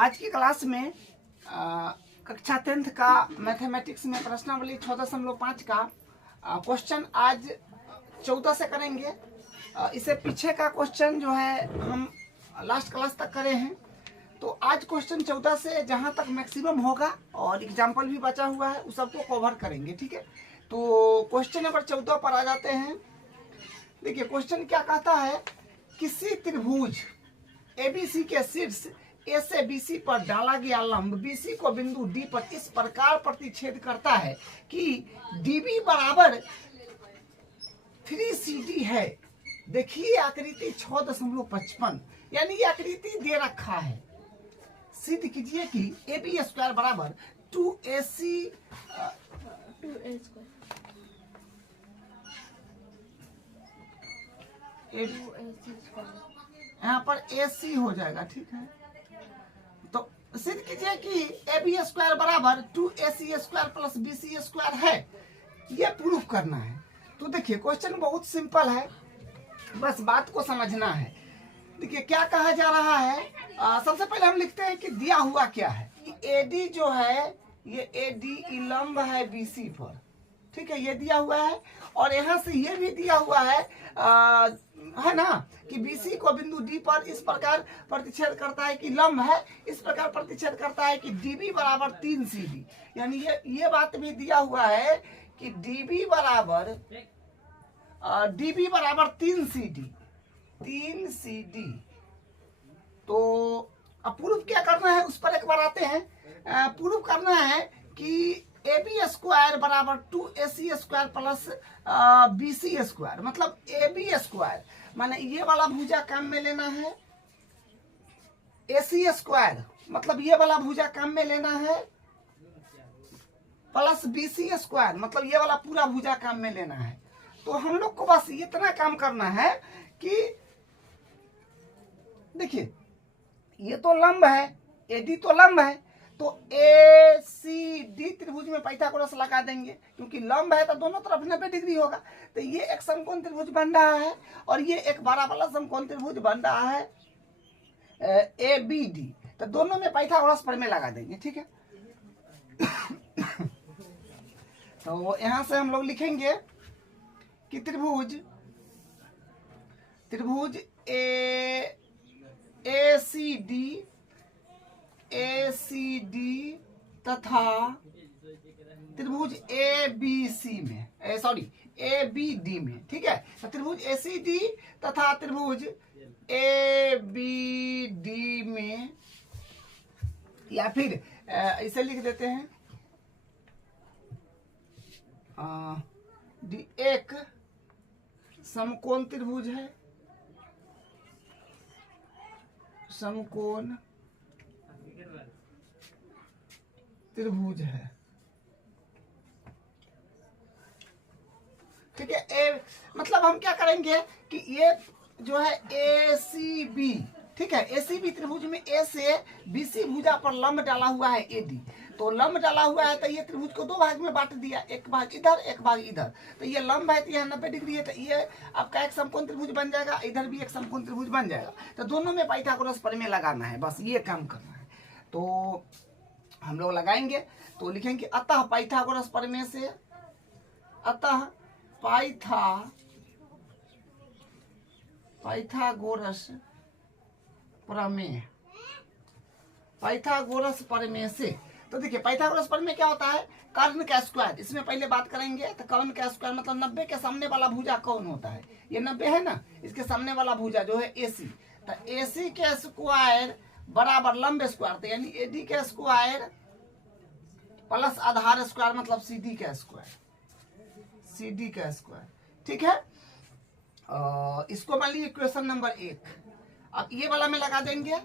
आज की क्लास में कक्षा 10th का मैथमेटिक्स में प्रश्नावली 6.5 का क्वेश्चन आज 14 से करेंगे। इससे पीछे का क्वेश्चन जो है हम लास्ट क्लास तक करे हैं, तो आज क्वेश्चन 14 से जहां तक मैक्सिमम होगा और एग्जाम्पल भी बचा हुआ है उस सबको कवर करेंगे। ठीक है, तो क्वेश्चन नंबर 14 पर आ जाते हैं। देखिए क्वेश्चन क्या कहता है, किसी त्रिभुज एबीसी के शीर्ष ए से बीसी पर डाला गया लंब बीसी को बिंदु डी पर इस प्रकार प्रतिच्छेद करता है कि डीबी बराबर 3CD है। देखिए आकृति 6.55, यानी ये आकृति दे रखा है। सिद्ध कीजिए कि AB स्क्वायर बराबर 2AC यहाँ पर AC हो जाएगा। ठीक है, तो सिद्ध कीजिए कि AB स्क्वायर बराबर 2AC square plus BC square है। ये प्रूफ करना है। तो देखिए क्वेश्चन बहुत सिंपल है, बस बात को समझना है। देखिए क्या कहा जा रहा है, सबसे पहले हम लिखते हैं कि दिया हुआ क्या है कि AD जो है ये AD लंब है BC पर। ठीक है, ये दिया हुआ है और यहाँ से ये भी दिया हुआ है ना कि BC को बिंदु D पर इस प्रकार प्रतिच्छेद करता है कि लंब है, इस प्रकार प्रतिच्छेद करता है कि DB बराबर 3CD। यानी ये बात भी दिया हुआ है कि DB बराबर 3CD। तो अब प्रूफ क्या करना है उस पर एक बार आते हैं। प्रूफ करना है कि AB स्क्वायर बराबर 2AC square plus BC square, मतलब AB स्क्वायर माने ये वाला भुजा काम में लेना है, AC स्क्वायर मतलब ये वाला भुजा काम में लेना है, प्लस BC स्क्वायर मतलब ये वाला पूरा भुजा काम में लेना है। तो हम लोग को बस इतना काम करना है कि देखिए ये तो लंब है, AD तो लंब है, तो ACD त्रिभुज में पाइथागोरस लगा देंगे, क्योंकि लंब है तो दोनों तरफ 90 डिग्री होगा। तो ये एक समकोण त्रिभुज बन रहा है और ये एक बड़ा वाला समकोण त्रिभुज बन रहा है ABD। तो दोनों में पाइथागोरस प्रमेय लगा देंगे। ठीक है, तो यहां से हम लोग लिखेंगे कि त्रिभुज ACD तथा त्रिभुज ABD में। ठीक है, तो त्रिभुज ACD तथा त्रिभुज ABD में, या फिर इसे लिख देते हैं एक समकोण त्रिभुज है, समकोण त्रिभुज है। ठीक है, मतलब हम क्या करेंगे कि ये जो है ACB, ठीक है, ACB त्रिभुज में A से BC भुजा पर लंब डाला हुआ है AD। तो लंब डाला हुआ है तो ये त्रिभुज को दो भाग में बांट दिया, एक भाग इधर एक भाग इधर। तो ये लंब है तो यहाँ 90 डिग्री है, तो ये आपका एक समकोण त्रिभुज बन जाएगा, इधर भी एक समकोण त्रिभुज बन जाएगा। तो दोनों में पाइथागोरस प्रमेय लगाना है, बस ये काम करना है। तो हम लोग लगाएंगे, तो लिखेंगे अतः पाइथागोरस प्रमेय से, अतः पाइथागोरस प्रमेय से। तो देखिए पाइथागोरस प्रमेय क्या होता है, कर्ण का स्क्वायर। इसमें पहले बात करेंगे। तो कर्ण का स्क्वायर मतलब 90 के सामने वाला भुजा कौन होता है, ये 90 है ना, इसके सामने वाला भुजा जो है AC। तो AC के स्क्वायर बराबर लंब स्क्वायर, तो यानी AD के स्क्वायर प्लस आधार स्क्वायर मतलब CD का स्क्वायर। ठीक है, इसको मान लीजिए इक्वेशन नंबर 1। अब ये वाला में लगा देंगे,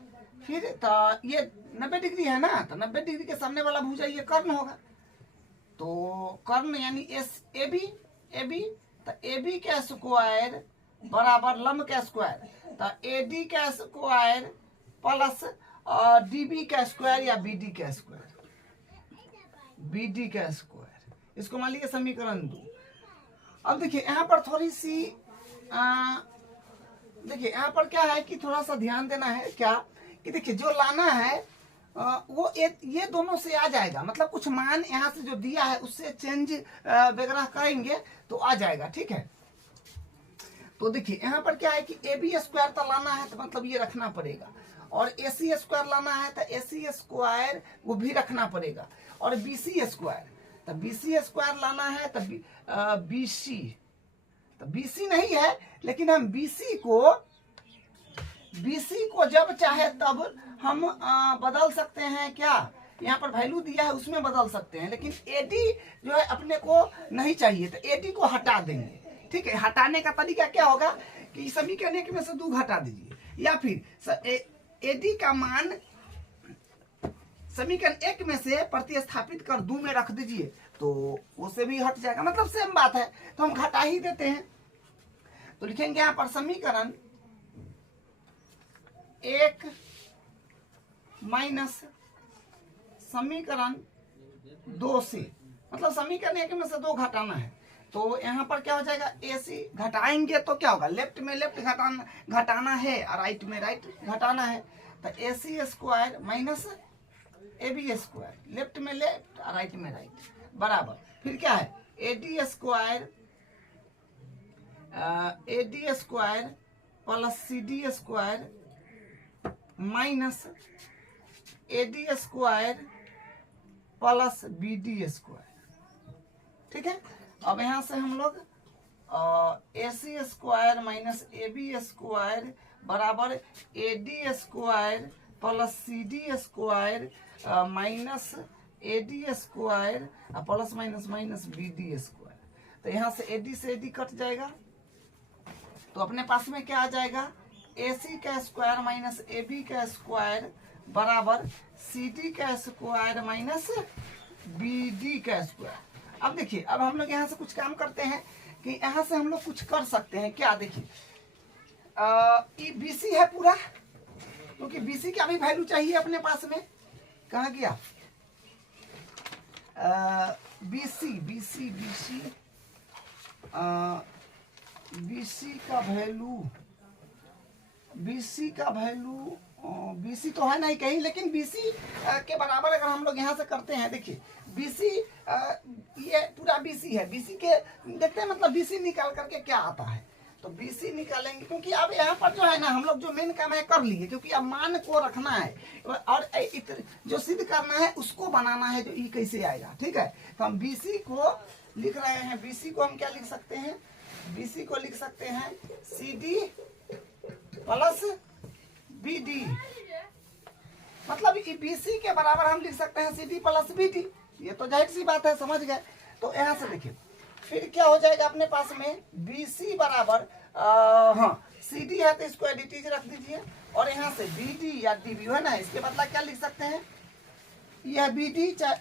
फिर तो ये 90 डिग्री है ना, तो 90 डिग्री के सामने वाला भुजा ये कर्ण होगा। तो कर्ण यानी AB, तो AB का स्क्वायर बराबर लंब का स्क्वायर, तो AD का स्क्वायर प्लस DB का स्क्वायर या BD का स्क्वायर। इसको मान लीजिए समीकरण 2। अब देखिए यहाँ पर थोड़ी सी देखिए यहाँ पर क्या है कि थोड़ा सा ध्यान देना है क्या कि देखिए जो लाना है वो ये दोनों से आ जाएगा, मतलब कुछ मान यहाँ से जो दिया है उससे चेंज वगैरह करेंगे तो आ जाएगा, ठीक है। तो देखिए यहाँ पर क्या है कि ए बी स्क्वायर तो लाना है तो मतलब ये रखना पड़ेगा, और ए सी स्क्वायर लाना है तो ए सी स्क्वायर वो भी रखना पड़ेगा, और बी सी स्क्वायर तो बी सी स्क्वायर लाना है तो बी सी, तो बी सी नहीं है लेकिन हम बी सी को जब चाहे तब हम बदल सकते हैं, क्या यहाँ पर वैल्यू दिया है उसमें बदल सकते हैं, लेकिन एडी जो है अपने को नहीं चाहिए तो एडी को हटा देंगे, ठीक है। हटाने का तरीका क्या होगा कि समीकरण एक में से 2 घटा दीजिए, या फिर एडी का मान समीकरण 1 में से प्रतिस्थापित कर 2 में रख दीजिए तो उससे भी हट जाएगा, मतलब सेम बात है, तो हम घटा ही देते हैं। तो लिखेंगे यहाँ पर समीकरण 1 माइनस समीकरण 2 से, मतलब समीकरण 1 में से 2 घटाना है, तो यहाँ पर क्या हो जाएगा, ए सी घटाएंगे तो क्या होगा, लेफ्ट में लेफ्ट घटाना है और राइट में राइट घटाना है, तो A C square minus A B square, left में लेफ्ट और राइट में राइट बराबर, फिर क्या है A D square plus C D square minus A D square plus B D square, ठीक है। अब यहाँ से हम लोग A C square minus A B square बराबर A D square plus C D square minus A D square plus minus minus B D square, तो यहाँ से ए डी से ए डी कट जाएगा, तो अपने पास में क्या आ जाएगा, ए सी का स्क्वायर माइनस ए बी का स्क्वायर बराबर सी डी का स्क्वायर माइनस बी डी का स्क्वायर। अब देखिए, अब हम लोग यहाँ से कुछ काम करते हैं कि यहाँ से हम लोग कुछ कर सकते हैं, क्या देखिए ये बीसी है पूरा, क्योंकि बीसी का भी वैल्यू चाहिए अपने पास में, कहाँ गया बीसी बीसी बीसी बीसी का वैल्यू, बीसी का वैल्यू बीसी तो है नहीं कहीं, लेकिन बीसी के बराबर अगर हम लोग यहाँ से करते हैं, देखिए बीसी ये पूरा बीसी है, बीसी के देखते हैं मतलब बीसी निकाल करके क्या आता है, तो बीसी निकालेंगे, क्योंकि अब यहाँ पर जो है ना हम लोग जो मेन काम है कर लिए, क्योंकि अब मान को रखना है और जो सिद्ध करना है उसको बनाना है, जो ई कैसे आएगा, ठीक है। तो हम बीसी को लिख रहे हैं, बीसी को हम क्या लिख सकते हैं, बीसी को लिख सकते हैं C D plus B D, मतलब बीसी के बराबर हम लिख सकते हैं C D plus B D, ये तो जाहिर सी बात है, समझ गए। तो यहाँ से देखिए फिर क्या हो जाएगा अपने पास में BC बराबर हाँ सी डी है तो इसको एडिटीज रख दीजिए, और यहाँ से BD या DB है ना, इसके बदला क्या लिख सकते हैं, यह BD चाहे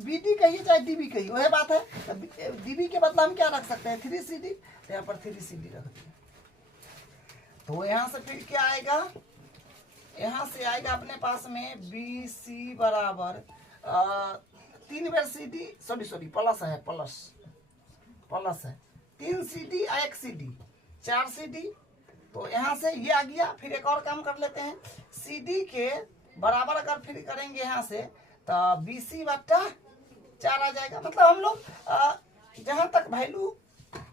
BD कहिए चाहे DB कहिए वही बात है, तो DB के बदला हम क्या रख सकते हैं 3CD, तो यहाँ पर 3CD रख दिए, तो यहाँ से फिर क्या आएगा, यहाँ से आएगा अपने पास में BC बराबर 3 बार CD सॉरी प्लस है, प्लस है 3 CD 1 CD 4 CD, तो यहाँ से ये आ गया। फिर एक और काम कर लेते हैं, CD के बराबर अगर फिर करेंगे यहाँ से तो BC बट्टा 4 आ जाएगा, मतलब हम लोग जहाँ तक वैल्यू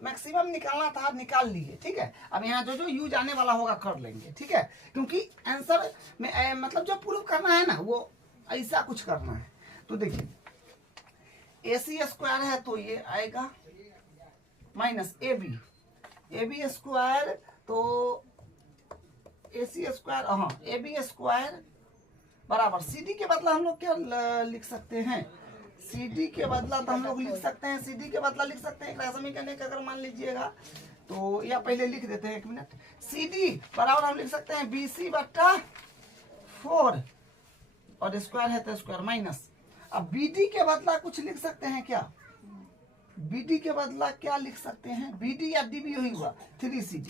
मैक्सिमम निकालना था निकाल लिए, ठीक है। अब यहाँ जो यूज आने वाला होगा कर लेंगे, ठीक है, क्योंकि आंसर में मतलब जो प्रूव करना है ना वो ऐसा कुछ करना है। तो देखिए ए सी स्क्वायर है तो ये आएगा माइनस ए बी स्क्वायर, तो ए सी स्क्वायर हाँ ए बी स्क्वायर बराबर सी डी के बदला हम लोग क्या लिख सकते हैं, सी डी के बदला तो हम लोग लिख सकते हैं, सी डी के बदला लिख सकते हैं समीकरण का अगर मान लीजिएगा तो या पहले लिख देते हैं 1 मिनट, सी डी बराबर हम लिख सकते हैं BC बट्टा 4 और स्क्वायर है तो स्क्वायर माइनस, अब BD के बदला कुछ लिख सकते हैं क्या, BD के बदला क्या लिख सकते हैं, BD या DB वही हुआ 3CD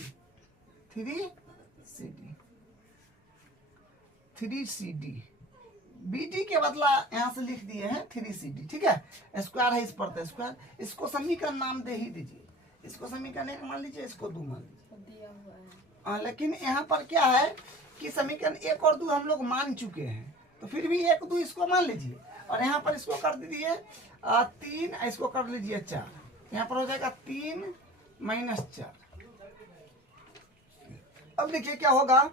BD के बदला यहाँ से लिख दिए हैं 3CD, ठीक है। स्क्वायर है इस पर तो स्क्वायर, इसको समीकरण नाम दे ही दीजिए, इसको समीकरण 1 मान लीजिए, इसको 2 मान लीजिए, लेकिन यहाँ पर क्या है कि समीकरण 1 और 2 हम लोग मान चुके हैं, तो फिर भी 1 2 इसको मान लीजिए, और यहाँ पर इसको कर दीजिए 3, इसको कर लीजिए 4, यहाँ पर हो जाएगा 3 माइनस 4। अब देखिए क्या होगा,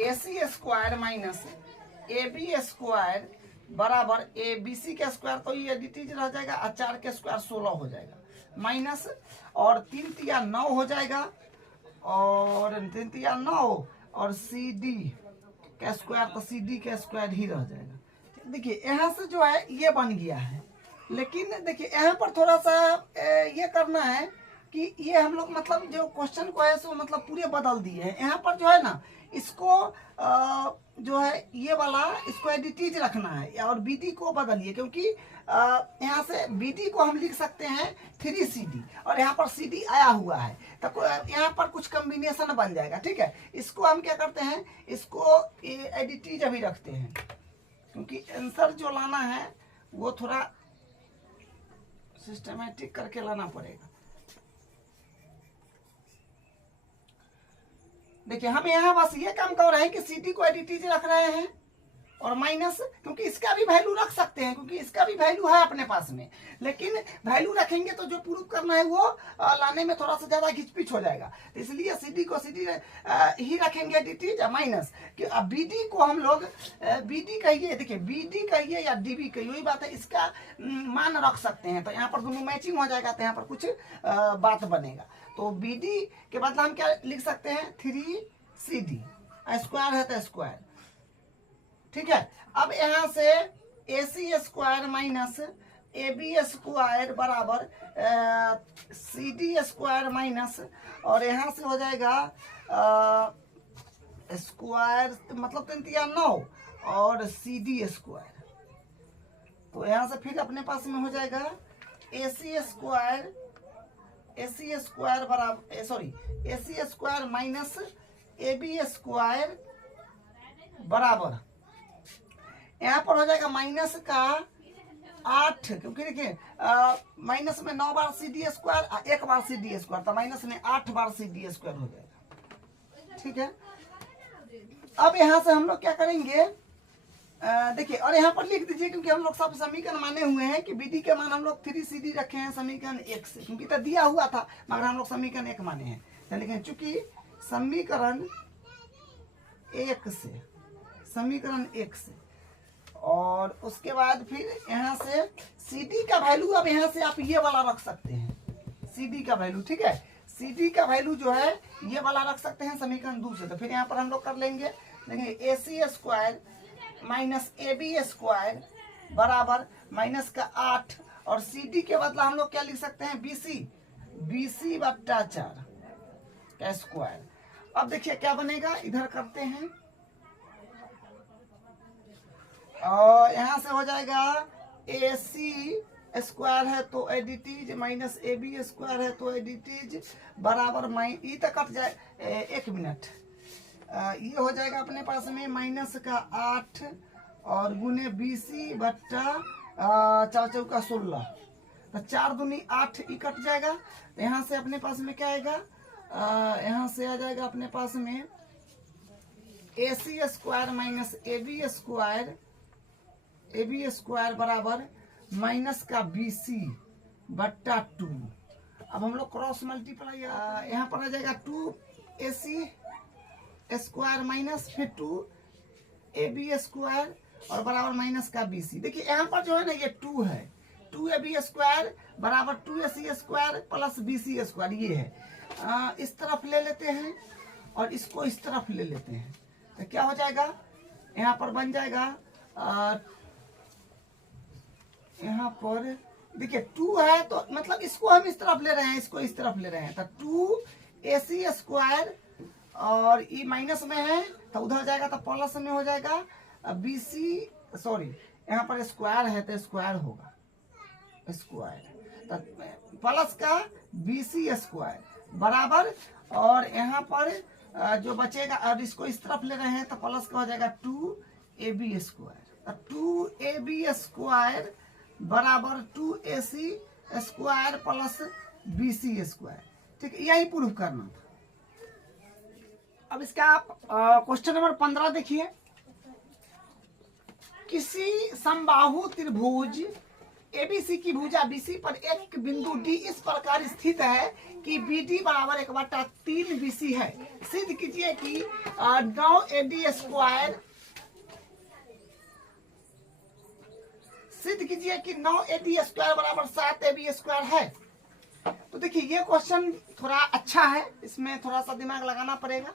AC square minus AB square बराबर ABC का स्क्वायर, तो ये एडिटीज रह जाएगा, और 4 के स्क्वायर 16 हो जाएगा, माइनस और 3 तिया 9 हो जाएगा, और 3 तिया 9, और CD का स्क्वायर, तो CD का स्क्वायर ही रह जाएगा। देखिए यहाँ से जो है ये बन गया है, लेकिन देखिए यहाँ पर थोड़ा सा ये करना है कि ये हम लोग मतलब जो क्वेश्चन को है सो मतलब पूरे बदल दिए हैं। यहाँ पर जो है ना इसको जो है ये वाला इसको एडिटीज रखना है, और BD को बदलिए, क्योंकि यहाँ से BD को हम लिख सकते हैं 3CD, और यहाँ पर CD आया हुआ है, तो यहाँ पर कुछ कम्बिनेशन बन जाएगा। ठीक है, इसको हम क्या करते हैं, इसको एडिटीज अभी रखते हैं, क्योंकि आंसर जो लाना है वो थोड़ा सिस्टमेटिक करके लाना पड़ेगा। देखिए हम यहाँ बस ये काम कर रहे हैं कि CD को एडिटीज रख रहे हैं, और माइनस, क्योंकि इसका भी वैल्यू रख सकते हैं, क्योंकि इसका भी वैल्यू है अपने पास में, लेकिन वैल्यू रखेंगे तो जो प्रूफ करना है वो लाने में थोड़ा सा ज्यादा घिचपिच हो जाएगा, तो इसलिए CD को CD ही रखेंगे एडिटीज, माइनस कि अब BD को हम लोग BD कहिए, देखिए BD कहिए या DB कहिए, वही बात है, इसका मान रख सकते हैं, तो यहाँ पर दोनों मैचिंग हो जाएगा, तो यहाँ पर कुछ बात बनेगा। तो BD के बदला हम क्या लिख सकते हैं, 3CD, स्क्वायर है तो स्क्वायर। ठीक है, अब यहाँ से AC square minus AB square बराबर CD स्क्वायर माइनस, और यहाँ से हो जाएगा स्क्वायर मतलब 3 तिया 9, और CD स्क्वायर, तो यहाँ से फिर अपने पास में हो जाएगा AC स्क्वायर बराबर AC square minus AB square बराबर, यहाँ पर हो जाएगा माइनस का 8, क्योंकि देखिए माइनस में 9 बार CD स्क्वायर, 1 बार CD स्क्वायर, तो माइनस में 8 बार CD स्क्वायर हो जाएगा। ठीक है, अब यहाँ से हम लोग क्या करेंगे, देखिए, और यहाँ पर लिख दीजिए, क्योंकि हम लोग सब समीकरण माने हुए हैं कि BD के मान हम लोग 3CD रखे हैं समीकरण 1 से, क्योंकि तो दिया हुआ था, मगर हम लोग समीकरण 1 माने हैं, लेकिन चूंकि समीकरण 1 से, और उसके बाद फिर यहाँ से CD का वैल्यू, अब यहाँ से आप ये वाला रख सकते हैं, CD का वैल्यू। ठीक है, CD का वैल्यू जो है ये वाला रख सकते हैं समीकरण 2 से, तो फिर यहाँ पर हम लोग कर लेंगे, देखिए AC square minus AB square बराबर माइनस का 8, और CD के बदला हम लोग क्या लिख सकते हैं, BC बट्टा 4 का स्क्वायर। अब देखिए क्या बनेगा, इधर करते हैं, और यहाँ से हो जाएगा AC स्क्वायर है तो एडिटीज माइनस AB स्क्वायर है तो एडिटीज बराबर ई तक कट जाए, 1 मिनट, ये हो जाएगा अपने पास में माइनस का 8 और गुने BC बट्टा 4 चौका 16, तो 4 दूनी 8 ई कट जाएगा, तो यहाँ से अपने पास में क्या आएगा, यहाँ से आ जाएगा अपने पास में AC square minus AB square बराबर माइनस का BC बट्टा 2। अब हम लोग क्रॉस मल्टीप्लाई, यहाँ पर आ जाएगा 2AC स्क्वायर माइनस फिर 2AB स्क्वायर और बराबर माइनस का BC। देखिए यहाँ पर जो है ना ये 2 है, 2AB स्क्वायर बराबर 2AC square plus BC square, ये है। इस तरफ ले लेते हैं और इसको इस तरफ ले लेते हैं, तो क्या हो जाएगा, यहाँ पर बन जाएगा, यहाँ पर देखिए 2 है तो मतलब इसको हम इस तरफ ले रहे हैं, इसको इस तरफ ले रहे हैं, तो 2AC स्क्वायर और ये माइनस में है तो उधर जाएगा तो प्लस में हो जाएगा, BC सॉरी यहाँ पर स्क्वायर है तो स्क्वायर होगा, स्क्वायर तो प्लस का BC स्क्वायर बराबर, और यहाँ पर जो बचेगा, अब इसको इस तरफ ले रहे हैं तो प्लस का हो जाएगा 2AB स्क्वायर, तो 2AB स्क्वायर बराबर 2AC square plus BC square. ठीक है, यही प्रूफ करना था। अब इसका आप क्वेश्चन नंबर 15 देखिए, किसी समबाहु त्रिभुज एबीसी की भुजा बीसी पर एक बिंदु डी इस प्रकार स्थित है कि बीडी बराबर 1/3 बीसी है। सिद्ध कीजिए कि 9 स्क्वायर सिद्ध कीजिए कि 9 स्क्वायर बराबर 7 AB स्क्वायर है। तो देखिए ये क्वेश्चन थोड़ा अच्छा है, इसमें थोड़ा सा दिमाग लगाना पड़ेगा।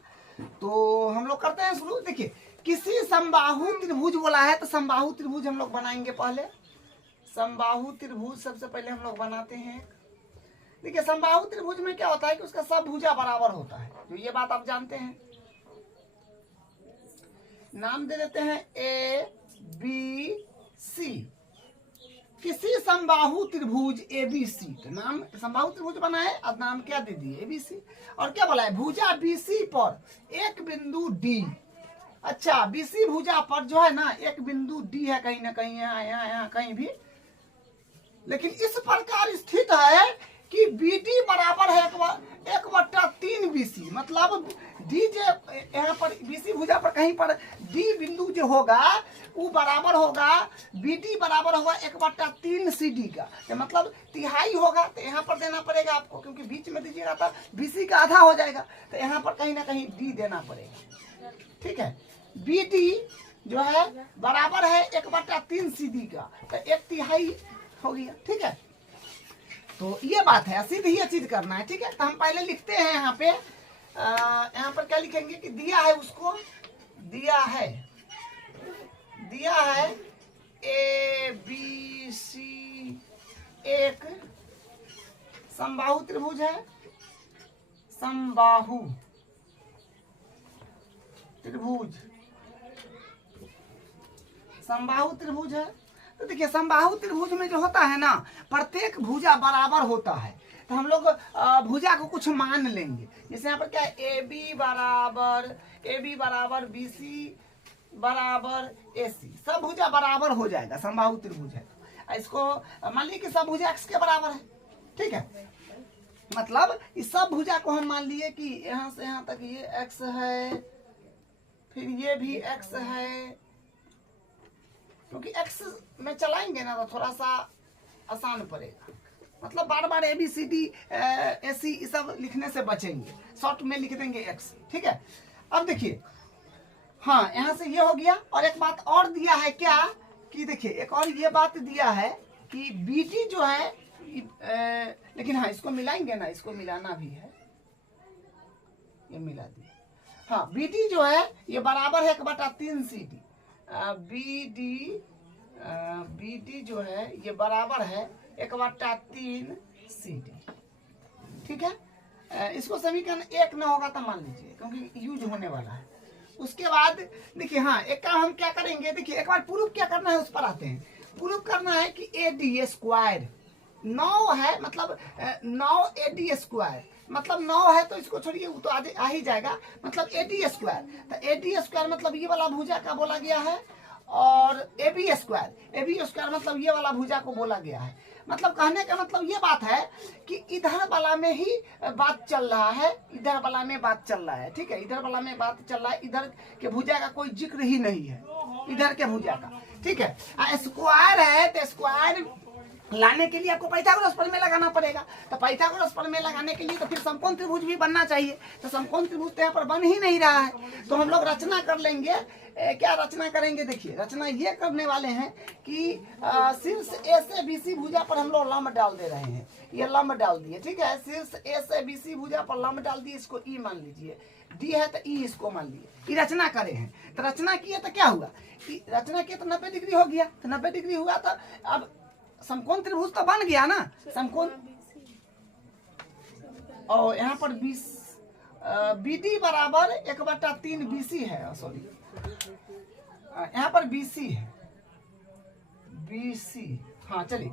तो हम लोग करते हैं शुरू। देखिए किसी समबाहु त्रिभुज बोला है, तो समबाहु त्रिभुज हम लोग बनाएंगे। पहले समबाहु त्रिभुज सबसे पहले हम लोग बनाते हैं। देखिए समबाहु त्रिभुज में क्या होता है कि उसका सब भुजा बराबर होता है, तो ये बात आप जानते हैं। नाम दे देते हैं ए बी सी। किसी समबाहु त्रिभुज एबीसी, तो नाम समबाहु त्रिभुज बना है, अब नाम क्या दे दिए एबीसी। और क्या बोला है, भुजा बीसी पर एक बिंदु डी। अच्छा, बीसी भुजा पर जो है ना एक बिंदु डी है, कहीं ना कहीं यहाँ कहीं भी, लेकिन इस प्रकार स्थित है कि बीडी बराबर है 1/3 बीसी। मतलब डी जो यहाँ पर बीसी भुजा पर कहीं पर डी बिंदु जो होगा वो बराबर होगा, बीडी बराबर होगा 1/3 CD का। तो मतलब तिहाई होगा, तो यहाँ पर देना पड़ेगा आपको, क्योंकि बीच में दीजिएगा तो बीसी का आधा हो जाएगा, तो यहाँ पर कहीं ना कहीं डी देना पड़ेगा। ठीक है, बीडी जो है बराबर है 1/3 CD का, तो 1/3 हो गया। ठीक है, तो ये बात है, सीधे ये चीज करना है। ठीक है, तो हम पहले लिखते हैं यहाँ पे, यहाँ पर क्या लिखेंगे कि दिया है, उसको दिया है ए बी सी एक समबाहु त्रिभुज है, समबाहु त्रिभुज है। तो देखिए समबाहु त्रिभुज में जो होता है ना, प्रत्येक भुजा बराबर होता है। तो हम लोग भुजा को कुछ मान लेंगे, जैसे यहाँ पर क्या है, ए बी बराबर BC बराबर AC, सब भुजा बराबर हो जाएगा। समबाहु त्रिभुज है, इसको मान लीजिए कि सब भुजा x के बराबर है। ठीक है, मतलब इस सब भुजा को हम मान लिए कि यहाँ से यहाँ तक ये x है, फिर ये भी x है, क्योंकि x में चलाएंगे ना तो थोड़ा सा आसान पड़ेगा। मतलब बार बार ABCD AC ये सब लिखने से बचेंगे, शॉर्ट में लिख देंगे x। ठीक है, अब देखिए, हाँ यहाँ से ये हो गया। और एक बात और दिया है क्या कि देखिए एक और ये बात दिया है कि BD जो है लेकिन हाँ इसको मिलाएंगे ना, इसको मिलाना भी है, ये मिला दिया। हाँ BD जो है ये बराबर है 1/3 CD। BD जो है ये बराबर है 1/3 CD। ठीक है, इसको समीकरण 1 ना होगा तो मान लीजिए, क्योंकि यूज होने वाला है। उसके बाद देखिए, हाँ एक काम हम क्या करेंगे, देखिए एक बार प्रूफ क्या करना है उस पर आते हैं। प्रूफ करना है कि AD स्क्वायर 9 है, मतलब 9 AD स्क्वायर, मतलब 9 है, तो इसको छोड़िए, वो तो आ ही जाएगा। मतलब AD स्क्वायर, तो AD स्क्वायर मतलब ये वाला भुजा का बोला गया है, और AB स्क्वायर मतलब ये वाला भुजा को बोला गया है। मतलब कहने का मतलब ये बात है कि इधर वाला में ही बात चल रहा है, इधर वाला में बात चल रहा है। ठीक है, इधर वाला में बात चल रहा है, इधर के भुजा का कोई जिक्र ही नहीं है, इधर के भुजा का। ठीक है, स्क्वायर है, तो स्क्वायर लाने के लिए आपको पाइथागोरस प्रमेय लगाना पड़ेगा। तो पाइथागोरस प्रमेय लगाने के लिए तो फिर समकोण त्रिभुज भी बनना चाहिए, तो समकोण त्रिभुज तो यहाँ पर बन ही नहीं रहा है। तो हम लोग रचना कर लेंगे। क्या रचना करेंगे, देखिए रचना ये करने वाले हैं कि शीर्ष A से BC भुजा पर हम लोग लंब डाल दे रहे हैं। ये लंब डाल दिए, ठीक है, शीर्ष A से BC भुजा पर लंब डाल दिए, इसको E मान लीजिए, D है तो E इसको मान लिए। ये रचना करे हैं, तो रचना किए तो क्या हुआ कि रचना किए तो 90 डिग्री हो गया। तो 90 डिग्री हुआ तो अब समकोण त्रिभुज तो बन गया ना, समकोण। और यहाँ पर BD बराबर 1/3 BC है, सॉरी यहाँ पर BC है, BC। हाँ चलिए,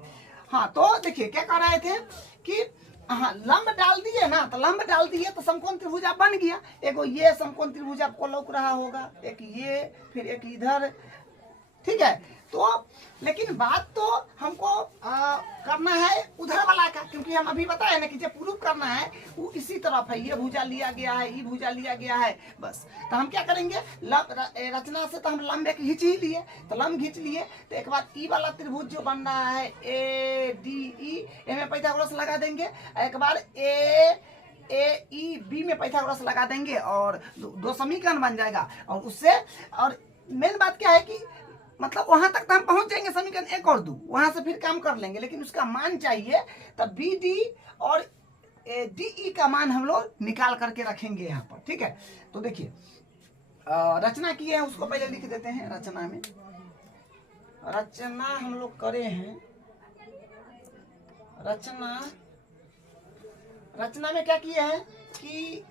हाँ तो देखिए क्या कर रहे थे कि हाँ लंब डाल दिए ना, तो लंब डाल दिए तो समकोण त्रिभुज बन गया। एक ये समकोण त्रिभुज आपको लौक रहा होगा, एक ये, फिर एक इधर, ठीक है। तो लेकिन बात तो हमको करना है उधर वाला का, क्योंकि हम अभी बताए ना कि जब प्रूफ करना है वो इसी तरफ है, ये भुजा लिया गया है, ये भुजा लिया गया है, बस। तो हम क्या करेंगे, रचना से तो हम लंब एक खींच ही लिए, तो लंब खींच लिए, तो एक बार ई वाला त्रिभुज जो बन रहा है ए डी ई, में पाइथागोरस लगा देंगे, एक बार ए ई बी में पाइथागोरस लगा देंगे और दो समीकरण बन जाएगा। और उससे और मेन बात क्या है कि मतलब वहां तक तो हम पहुंच जाएंगे, समीकरण 1 और 2 वहां से फिर काम कर लेंगे, लेकिन उसका मान चाहिए, तब बी डी और डी ई का मान हम लोग निकाल करके रखेंगे यहाँ पर, ठीक है। तो देखिए रचना की है, उसको पहले लिख देते हैं। रचना हम लोग करे हैं, रचना में क्या किए हैं कि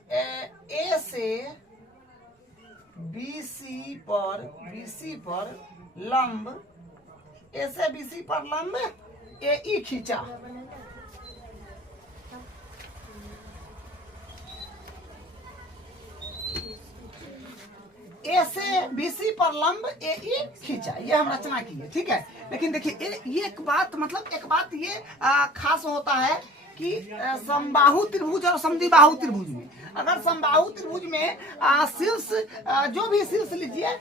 ए से BC पर लंब, ए से BC पर लंब AE खींचा, ए से BC पर लंब AE खींचा, ये हम रचना की है, ठीक है। लेकिन देखिए ये एक बात ये खास होता है कि समबाहु त्रिभुज और समद्विबाहु त्रिभुज में, अगर समबाहु त्रिभुज में शीर्ष जो भी शीर्ष लीजिए,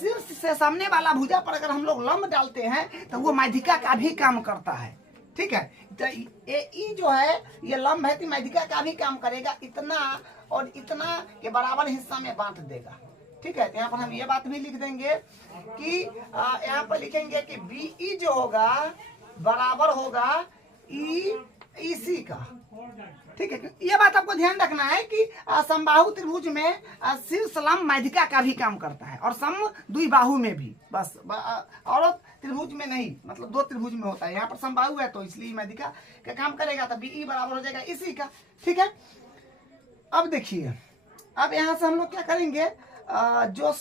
शीर्ष से सामने वाला भुजा पर अगर हम लोग लंब डालते हैं तो वो माध्यिका का भी काम करता है, ठीक है। तो ए जो है ये लंब है, तो माध्यिका का भी काम करेगा, इतना और इतना के बराबर हिस्सा में बांट देगा, ठीक है। यहाँ पर हम ये बात भी लिख देंगे कि यहाँ पर लिखेंगे कि BE जो होगा बराबर होगा EC का, ठीक है। ये बात आपको ध्यान रखना है कि समबाहु त्रिभुज में शीर्ष लंब माध्यिका का भी काम करता है, और सम द्विबाहु में भी, बस और त्रिभुज में नहीं, मतलब 2 त्रिभुज में होता है। यहाँ पर समबाहु है तो इसलिए माध्यिका का काम करेगा, तो BE बराबर हो जाएगा इसी का, ठीक है। अब देखिए, अब यहाँ से हम लोग क्या करेंगे, जो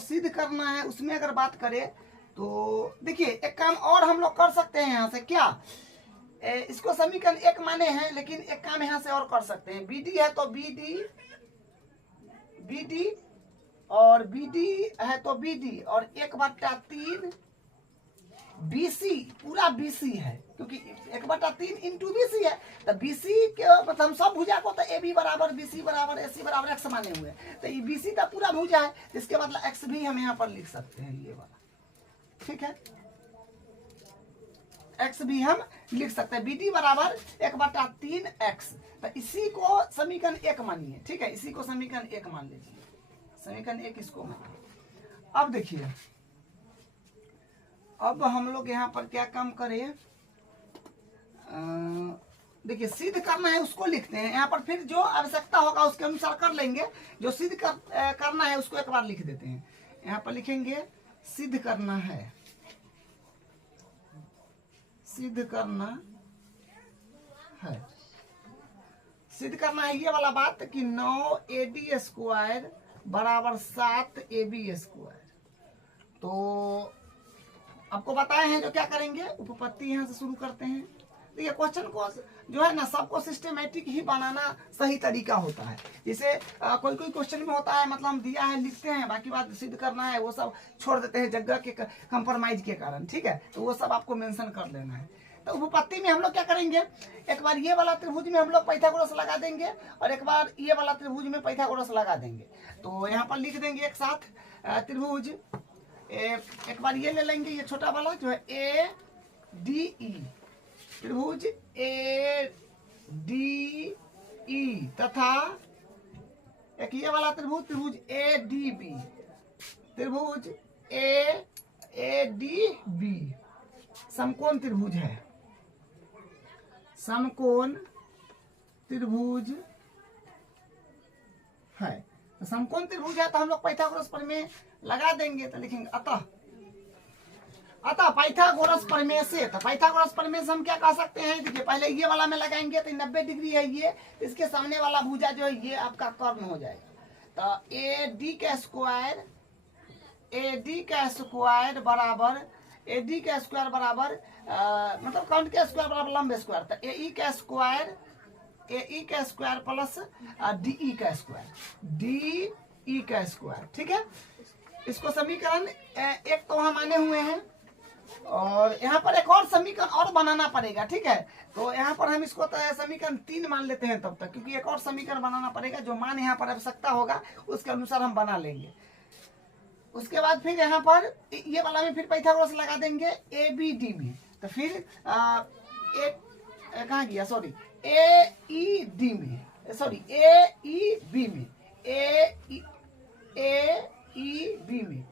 सिद्ध करना है उसमें अगर बात करें तो देखिए एक काम और हम लोग कर सकते हैं यहाँ से, क्या इसको समीकरण 1 माने हैं, लेकिन एक काम यहाँ से और कर सकते हैं। BD है तो BD और BD है तो BD और 1/3 BC, पूरा BC है, क्योंकि 1/3 इंटू BC है, तो BC के मतलब सब भुजा को तो AB बराबर BC बराबर AC बराबर x माने हुए, तो ये BC का पूरा भुजा है, इसके मतलब x भी हम यहाँ पर लिख सकते हैं, ये वाला, ठीक है। x भी हम लिख सकते हैं, BD बराबर 1/3 x, तो इसी को समीकरण 1 मानिए, ठीक है। इसी को समीकरण 1 मान लीजिए, समीकरण 1 इसको मानिए। अब देखिए, अब हम लोग यहाँ पर क्या काम करें, देखिए सिद्ध करना है उसको लिखते हैं, यहाँ पर फिर जो आवश्यकता होगा उसके अनुसार कर लेंगे। जो सिद्ध करना है उसको एक बार लिख देते हैं, यहाँ पर लिखेंगे सिद्ध करना है, सिद्ध करना है ये वाला बात कि 9AD² बराबर 7AB²। तो आपको बताए हैं जो क्या करेंगे, उपपत्ति यहाँ से शुरू करते हैं। देखिए क्वेश्चन को जो है ना, सबको सिस्टमेटिक ही बनाना सही तरीका होता है। जैसे कोई क्वेश्चन में होता है, मतलब हम दिया है लिखते हैं, बाकी बात सिद्ध करना है वो सब छोड़ देते हैं जगह के कंप्रोमाइज के कारण, ठीक है। तो वो सब आपको मेंशन कर लेना है। तो उपपत्ति में हम लोग क्या करेंगे, एक बार ये वाला त्रिभुज में हम लोग पाइथागोरस लगा देंगे और एक बार ये वाला त्रिभुज में पाइथागोरस लगा देंगे। तो यहाँ पर लिख देंगे एक साथ त्रिभुज, एक बार ये ले लेंगे, ये छोटा वाला जो है ADE, त्रिभुज ADE, तथा एक ये वाला त्रिभुज ADB, त्रिभुज ADB समकोण त्रिभुज है, समकोण त्रिभुज है। तो समकोण त्रिभुज है तो हम लोग पाइथागोरस प्रमेय लगा देंगे। तो लिखेंगे अतः पाइथागोरस प्रमेय से, तो पाइथागोरस प्रमेय से हम क्या कह सकते हैं, देखिए पहले ये वाला में लगाएंगे तो 90 डिग्री है ये, इसके सामने वाला भुजा जो है ये आपका कर्ण हो जाएगा। तो AD का स्क्वायर बराबर मतलब कर्ण का स्क्वायर बराबर लंब स्क्वायर, तो AE का स्क्वायर प्लस DE का स्क्वायर, ठीक है। इसको समीकरण एक तो हम माने हुए हैं, और यहाँ पर एक और समीकरण और बनाना पड़ेगा, ठीक है। तो यहाँ पर हम इसको समीकरण 3 मान लेते हैं तब तक, क्योंकि एक और समीकरण बनाना पड़ेगा, जो मान यहाँ पर आवश्यकता होगा उसके अनुसार हम बना लेंगे। उसके बाद फिर यहाँ पर ये वाला में फिर पाइथागोरस लगा देंगे ए बी डी में, तो फिर कहाँ गया, सॉरी, ए ई डी में, सॉरी ए ई बी में, ए ई बी में,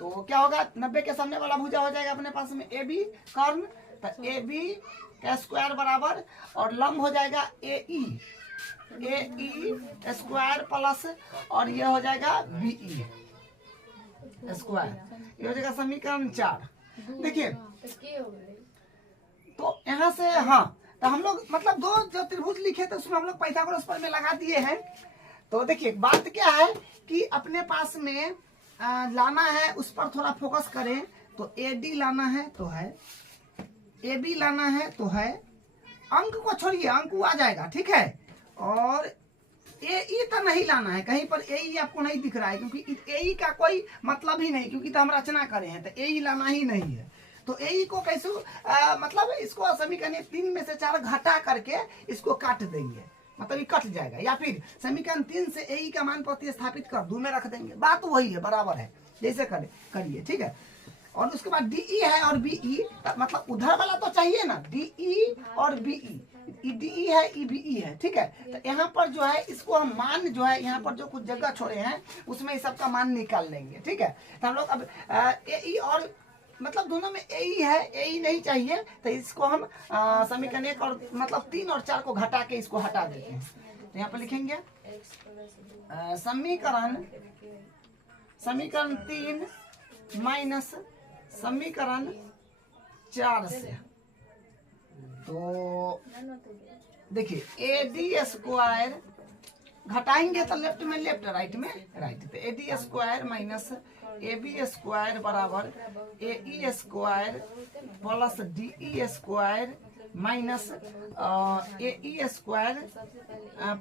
तो क्या होगा, 90 के सामने वाला भुजा हो जाएगा अपने पास में ए बी कर्ण, तो ए बी का स्क्वायर बराबर, और लंब हो जाएगा ए ई स्क्वायर प्लस, और ये हो जाएगा बी ई स्क्वायर, ये हो जाएगा समीकरण 4। देखिए तो यहाँ से, हाँ, तो हम लोग मतलब दो जो त्रिभुज लिखे थे उसमें हम लोग पाइथागोरस पर में लगा दिए हैं। तो देखिए बात क्या है कि अपने पास में लाना है, उस पर थोड़ा फोकस करें, तो ए डी लाना है तो है, ए बी लाना है तो है, अंक को छोड़िए, अंक आ जाएगा, ठीक है। और ए ई तो नहीं लाना है, कहीं पर ए ई आपको नहीं दिख रहा है, क्योंकि ए ई का कोई मतलब ही नहीं, क्योंकि तो हम रचना करे हैं, तो ए ई लाना ही नहीं है। तो ए ई को कैसे मतलब इसको समीकरण 3 में से 4 घटा करके इसको काट देंगे, मतलब ये कट जाएगा, या फिर समीकरण 3 से ए ई का मान प्रतिस्थापित कर 2 में रख देंगे, बात वही है, बराबर है, जैसे करिए, ठीक है। और उसके बाद डी ई है और बी ई, मतलब उधर वाला तो चाहिए ना, डी ई और बी ई, डी ई है, ई बी ई है, ठीक है। तो यहाँ पर जो है इसको हम मान जो है यहाँ पर जो कुछ जगह छोड़े हैं उसमें इस सबका मान निकाल लेंगे, ठीक है। तो हम लोग अब ए ई और मतलब दोनों में ए ई है, ए ई नहीं चाहिए, तो इसको हम समीकरण 1 और मतलब 3 और 4 को घटा के इसको हटा देते हैं। तो यहाँ पर लिखेंगे समीकरण 3 माइनस समीकरण 4 से, तो देखिए ए डी स्क्वायर घटाएंगे तो लेफ्ट में लेफ्ट, राइट में राइट, तो A D square minus A B square बराबर A E square plus D E square minus A E square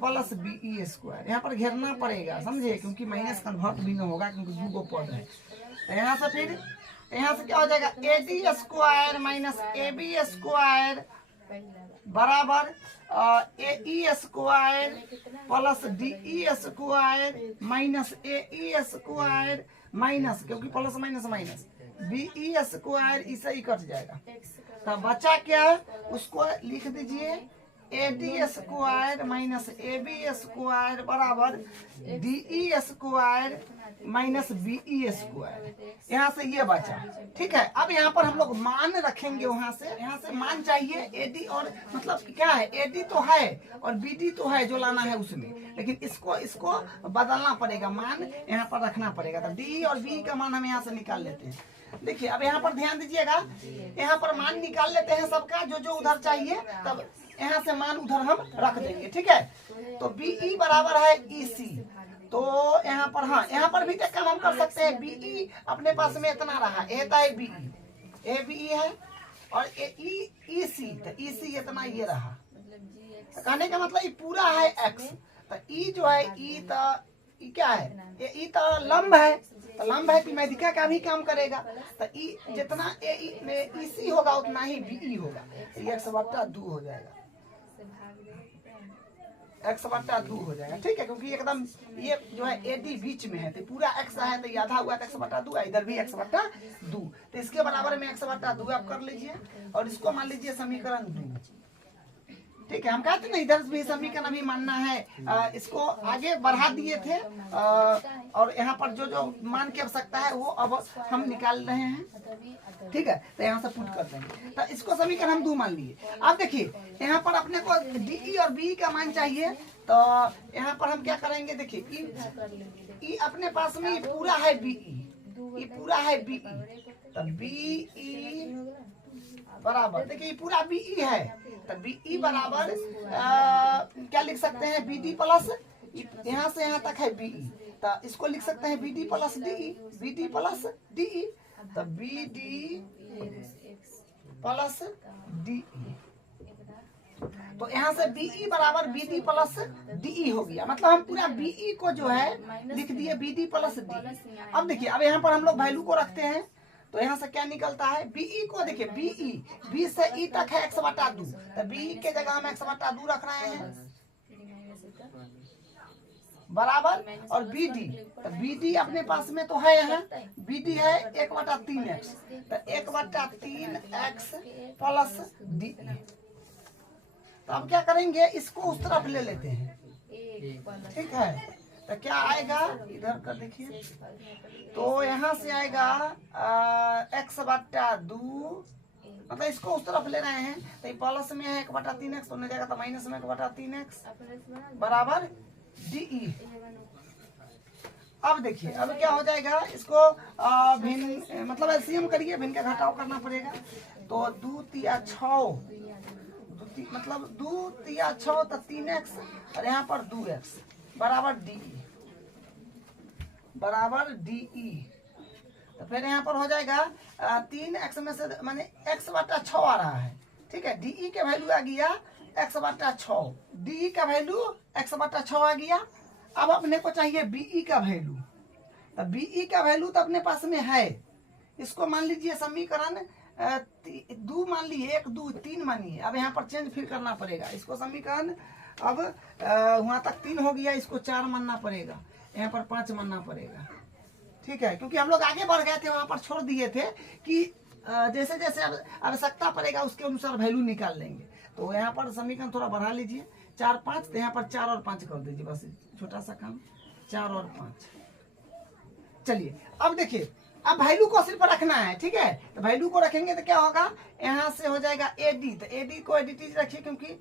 plus B E square. यहाँ पर घेरना पड़ेगा, समझे, क्योंकि माइनस कन्वर्ट भी नहीं होगा, क्योंकि 2 पद है। तो यहाँ से फिर यहाँ से क्या हो जाएगा, A D square minus A B square बराबर A E square plus D E square minus A E square minus, क्योंकि plus minus minus, B E square, इसे ही कट जाएगा। तो बचा क्या, उसको लिख दीजिए A D square minus A B square बराबर D E square minus B E square, यहाँ से ये बचा, ठीक है। अब यहाँ पर हम लोग मान रखेंगे, वहां से यहाँ से मान चाहिए, ए डी और मतलब क्या है, ए डी तो है और बी डी तो है जो लाना है उसमें, लेकिन इसको बदलना पड़ेगा, मान यहाँ पर रखना पड़ेगा। तो डी और बी का मान हम यहाँ से निकाल लेते हैं। देखिए अब यहाँ पर ध्यान दीजिएगा, यहाँ पर मान निकाल लेते हैं सबका, जो जो उधर चाहिए, तब यहाँ से मान उधर हम रख देंगे, ठीक है। तो बी ई बराबर है ई सी, तो यहाँ पर, हाँ, यहाँ पर भी काम हम कर सकते हैं। बी ई अपने पास में इतना रहा, A B E, A B E है, और ई सी, तो ई सी इतना ये रहा। तो कहने का मतलब ये पूरा है एक्स, तो ई जो है ई, तो क्या है, ई तो लंब है, तो लंब है, तिमाइदिका का भी काम करेगा। तो ई जितना ए में ई सी होगा उतना ही बी ई होगा, तो एक्स बट्टा 2 हो जाएगा, एक्स बट्टा 2 हो जाएगा, ठीक है। क्योंकि एकदम ये जो है ए डी बीच में है, तो पूरा एक्स है, तो ये आधा हुआ एक्स बट्टा 2, इधर भी एक्स बट्टा 2, तो इसके बराबर में एक्स बट्टा 2 आप कर लीजिए, और इसको मान लीजिए समीकरण 2, ठीक है। हम कहते ना इधर भी समीकरण अभी मानना है, इसको आगे बढ़ा दिए थे, और यहाँ पर जो जो मान की आवश्यकता है वो अब हम निकाल रहे हैं, ठीक है। तो यहाँ से पुट कर देंगे, तो इसको समीकरण हम 2 मान लिए। अब देखिए यहाँ पर अपने को डी ई और बी का मान चाहिए, तो यहाँ पर हम क्या करेंगे, देखिए ई अपने पास में पूरा है बी ई, ये पूरा है बी ई, तो बी ई बराबर, देखिए ये पूरा बी ई है, तो बी ई बराबर क्या लिख सकते हैं, बी डी प्लस, यहाँ से यहाँ तक है बी ई, तो इसको लिख सकते हैं B D plus D E, B D plus D E, तो B D plus D E, तो यहाँ से BE बराबर BD प्लस DE हो गया। मतलब हम पूरा BE को जो है लिख दिए BD प्लस DE। अब देखिए, अब यहाँ पर हम लोग वैल्यू को रखते हैं तो यहाँ से क्या निकलता है, BE को देखिए, BE B से E तक है x/2, तो BE के जगह हम x/2 रख रहे हैं बराबर, और BD, तो BD अपने पास में तो है यहाँ, BD है 1/3x, तो 1/3x प्लस DE। तो अब क्या करेंगे, इसको उस तरफ ले लेते हैं, ठीक है। तो क्या आएगा, इधर कर देखिए, तो यहाँ से आएगा x/2, मतलब इसको उस तरफ ले रहे हैं, तो प्लस में है 1/3x, तो नहीं जाएगा, तो माइनस में 1/3x बराबर DE। अब देखिए, अब क्या हो जाएगा, इसको भिन्न मतलब एलसीएम करिए, भिन्न का घटाव करना पड़ेगा। तो 2 तिया 6, मतलब 2 तिया 6, तो 3x, और यहाँ पर 2x बराबर DE। तो फिर यहाँ पर हो जाएगा 3x में से माने x/6 आ रहा है, ठीक है। DE के वैल्यू आ गया x/6, DE का वैल्यू x/6 आ गया। अब अपने को चाहिए BE का वैल्यू, तो BE का वैल्यू तो अपने पास में है, इसको मान लीजिए समीकरण 2 मान लीजिए, 1 2 3 मानिए। अब यहाँ पर चेंज फिर करना पड़ेगा, इसको समीकरण अब वहाँ तक 3 हो गया, इसको 4 मानना पड़ेगा, यहाँ पर 5 मानना पड़ेगा, ठीक है। क्योंकि हम लोग आगे बढ़ गए थे, वहाँ पर छोड़ दिए थे कि जैसे जैसे आवश्यकता पड़ेगा उसके अनुसार वैल्यू निकाल लेंगे। तो यहाँ पर समीकरण थोड़ा बढ़ा लीजिए, 4 5, तो यहाँ पर 4 और 5 कर दीजिए, बस छोटा सा काम, 4 और 5। चलिए अब देखिए, अब वैल्यू को सिर्फ रखना है, ठीक है। तो वैल्यू को रखेंगे तो क्या होगा, यहाँ से हो जाएगा AD, तो AD को एडिटीज रखिए, क्योंकि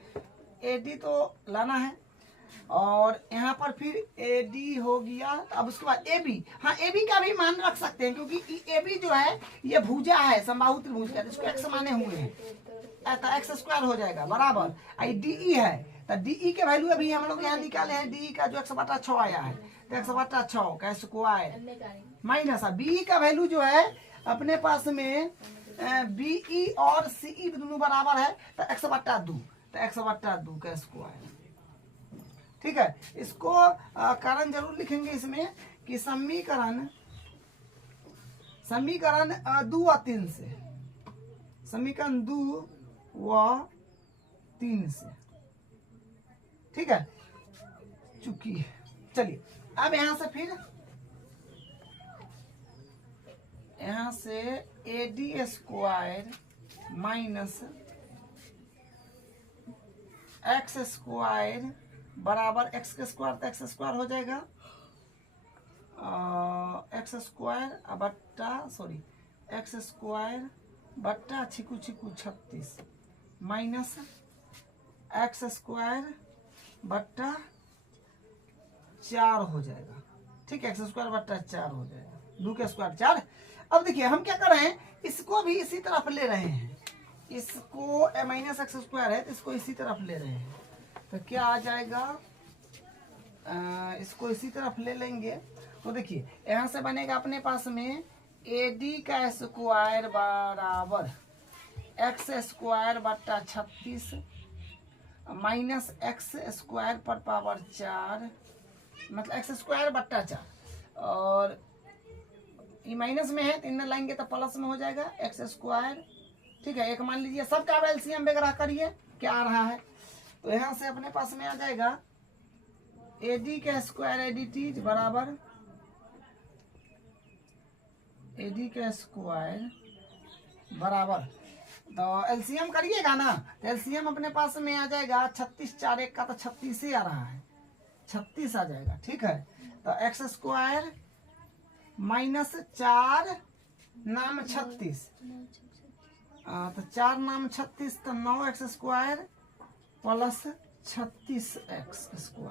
AD तो लाना है, और यहाँ पर फिर AD हो गया। अब उसके बाद AB, हाँ AB का भी मान रख सकते हैं, क्योंकि AB जो है ये भुजा है, समबाहु त्रिभुज का, इसको x माने हुए हैं, तो x² हो जाएगा बराबर। DE है, तो DE के वैल्यू अभी हम लोग यहाँ निकाले हैं, DE का जो x/6 आया है, तो x/6 का स्क्वायर माइनस BE का वैल्यू जो है अपने पास में BE और CE दोनों बराबर है, तो x/2, तो x/2 का स्क्वायर, ठीक है। इसको कारण जरूर लिखेंगे इसमें कि समीकरण 2 और 3 से, समीकरण 2 व 3 से, ठीक है। चुकी, चलिए अब यहाँ से फिर यहाँ से AD² माइनस x² बराबर x के स्क्वायर, तो x² हो जाएगा, x² बट्टा x² बट्टा छिकू 36 माइनस x² बट्टा 4 हो जाएगा, ठीक है। x² बट्टा 4 हो जाएगा, 2 के स्क्वायर 4। अब देखिए हम क्या कर रहे हैं, इसको भी इसी तरफ ले रहे हैं, इसको -x² है, तो इसको इसी तरफ ले रहे हैं, तो क्या आ जाएगा, इसको इसी तरफ ले लेंगे। तो देखिए यहाँ से बनेगा अपने पास में AD का स्क्वायर बराबर x² बट्टा 36 माइनस x² पर पावर 4, मतलब x² बट्टा 4, और ये माइनस में है, तो इनमें लाएंगे तो प्लस में हो जाएगा x², ठीक है। एक मान लीजिए, सबका एलसीएम वगैरह करिए क्या आ रहा है, तो यहाँ से अपने पास में आ जाएगा AD का स्क्वायर एडिटीज बराबर AD का स्क्वायर बराबर, तो एलसीएम करिएगा ना, तो एलसीएम अपने पास में आ जाएगा 36 4 1 का, तो 36 ही आ रहा है, 36 आ जाएगा, ठीक है। तो x² माइनस 4 नाम 36, तो 4 नाम 36, तो 9x² प्लस 36x²।